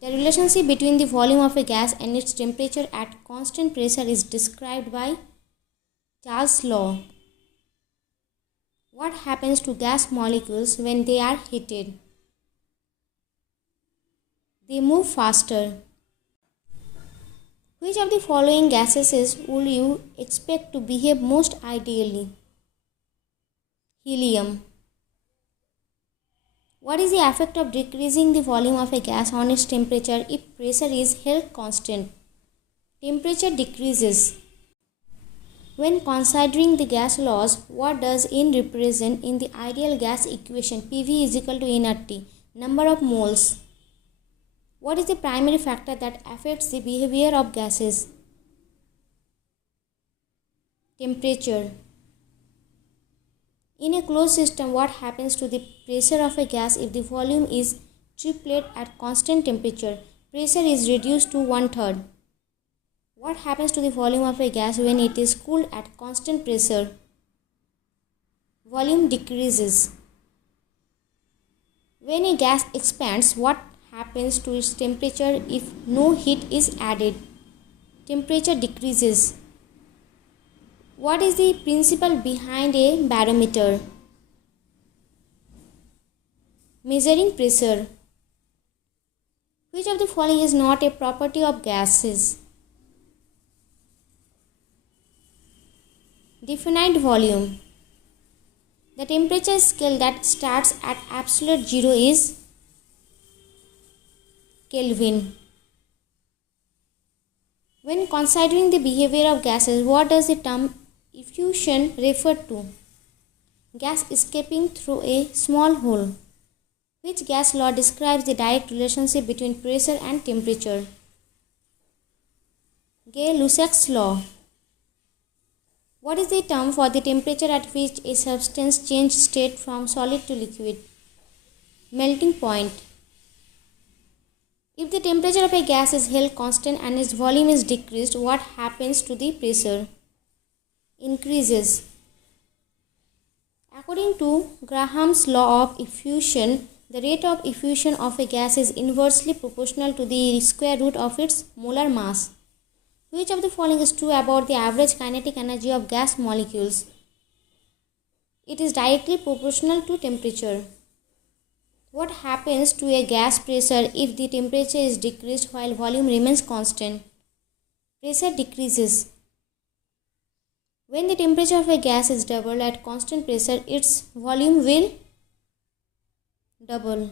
The relationship between the volume of a gas and its temperature at constant pressure is described by Charles' law. What happens to gas molecules when they are heated? They move faster. Which of the following gases would you expect to behave most ideally? Helium. What is the effect of decreasing the volume of a gas on its temperature if pressure is held constant? Temperature decreases. When considering the gas laws, what does N represent in the ideal gas equation? PV is equal to nRT, number of moles. What is the primary factor that affects the behavior of gases? Temperature. In a closed system, what happens to the pressure of a gas if the volume is triplet at constant temperature? Pressure is reduced to 1/3. What happens to the volume of a gas when it is cooled at constant pressure? Volume decreases. When a gas expands, what happens to its temperature if no heat is added? Temperature decreases. What is the principle behind a barometer? Measuring pressure. Which of the following is not a property of gases? Definite volume. The temperature scale that starts at absolute zero is Kelvin. When considering the behavior of gases, what does the term effusion refer to? Gas escaping through a small hole. Which gas law describes the direct relationship between pressure and temperature? Gay-Lussac's law. What is the term for the temperature at which a substance changes state from solid to liquid? Melting point. If the temperature of a gas is held constant and its volume is decreased, what happens to the pressure? Increases. According to Graham's law of effusion, the rate of effusion of a gas is inversely proportional to the square root of its molar mass. Which of the following is true about the average kinetic energy of gas molecules? It is directly proportional to temperature. What happens to a gas pressure if the temperature is decreased while volume remains constant? Pressure decreases. When the temperature of a gas is doubled at constant pressure, its volume will double.